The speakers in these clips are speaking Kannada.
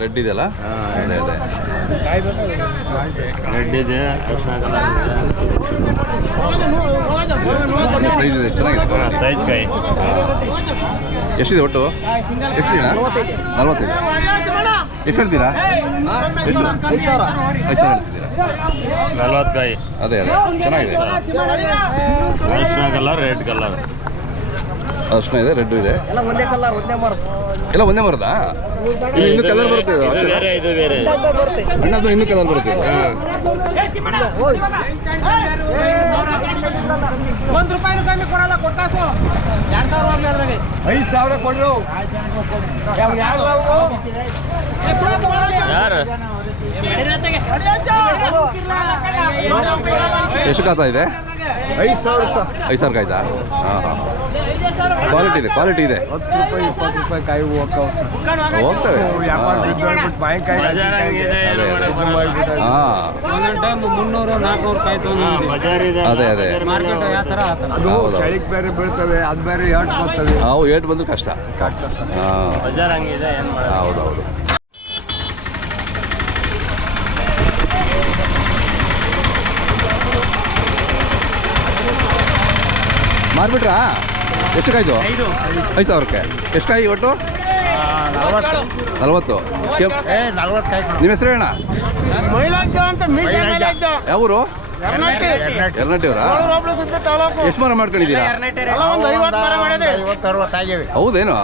ರೆಡ್ ಇದೆಯಲ್ಲ, ರೆಡ್ ಇದೆ, ಸೈಜ್ ಇದೆ, ಚೆನ್ನಾಗಿದೆ. ಸೈಜ್ ಕಾಯಿ ಎಷ್ಟಿದೆ ಒಟ್ಟು? ಎಷ್ಟಿದೆ? 45. ಎಷ್ಟು ಹೇಳ್ತೀರಾ? ಎಷ್ಟು? 5,000 ಹೇಳ್ತಿದ್ದೀರಾ? 40 ಕಾಯಿ. ಅದೇ ಚೆನ್ನಾಗಿದೆ. ಅರಿಶಿನ ಕಲರ್, ರೆಡ್ ಕಲರ್. ಅರಿಶಿನ ಇದೆ, ರೆಡ್ ಇದೆ. ಎಲ್ಲ ಒಂದೇ ಮರದ? ಇನ್ನೂ ಕಲರ್ ಬರುತ್ತೆ. ಇದು ಬೇರೆ ಅಣ್ಣದು ಇನ್ನೂ ಕಲರ್ ಬರುತ್ತೆ. ₹1 ಕಮ್ಮಿ ಕೊಡಲ್ಲ. ಕೊಟ್ಟಾಸು 2,000 ಅದ್ರಾಗೆ 5,000 ಕೊಡ್ರು. ಯಾರು ಎಷ್ಟು ಕಾಯ್ತಾ ಇದೆ? 5,000 ಕಾಯ್ತಾ? ಹಾಂ ಹಾಂ. ಕ್ವಾಲಿಟಿ ಇದೆ, ಕ್ವಾಲಿಟಿ ಇದೆ. ₹10, ₹20 ಕಾಯಿ ಹೋಗ್ತವೆ. ಅದೇ ಅದೇ ಚಳಿಗೆ ಬೇರೆ ಬೀಳ್ತವೆ, ಅದು ಬೇರೆ ಏಟ್ ಬರ್ತವೆ. ಅವು ಏಟ್ ಬಂದ್ರೆ ಕಷ್ಟ. ಹೌದೌದು. ಮಾರ್ಬಿಟ್ರಾ? ಎಷ್ಟು ಕಾಯ್ದು? 5,000ಕ್ಕೆ. ಎಷ್ಟು ಕಾಯಿ ಒಟ್ಟು? 40. ನಿಮ್ಮ ಹೆಸರು ಹೇಳ? ಯಾವ ಊರು? ಎರನಟ್ಟಿಯವರಾ? ಎಷ್ಟು ಮರ ಮಾಡ್ಕೊಂಡಿದ್ದೀರಾ? ಹೌದೇನು?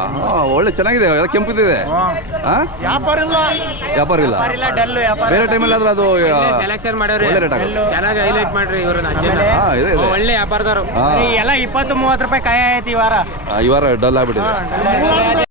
ಒಳ್ಳೆ ಚೆನ್ನಾಗಿದೆ, ಎಲ್ಲ ಕೆಂಪಿದೆ. ವ್ಯಾಪಾರ ಇಲ್ಲ. ಬೇರೆ ಟೈಮಲ್ಲಿ ಆದ್ರೆ ಅದು ಒಳ್ಳೆ ರೇಟ್ ಆಗುತ್ತೆ. ಚೆನ್ನಾಗಿ ಹೈಲೈಟ್ ಮಾಡ್ರಿ ಇವ್ರನ್ನ. ಒಳ್ಳೆ ವ್ಯಾಪಾರದವರು. ಎಲ್ಲ 20-30 ರೂಪಾಯಿ ಕಾಯಿ ಆಯ್ತು ಈ ವಾರ. ಈ ವಾರ ಡಲ್ ಆಗ್ಬಿಟ್ಟಿದೆ.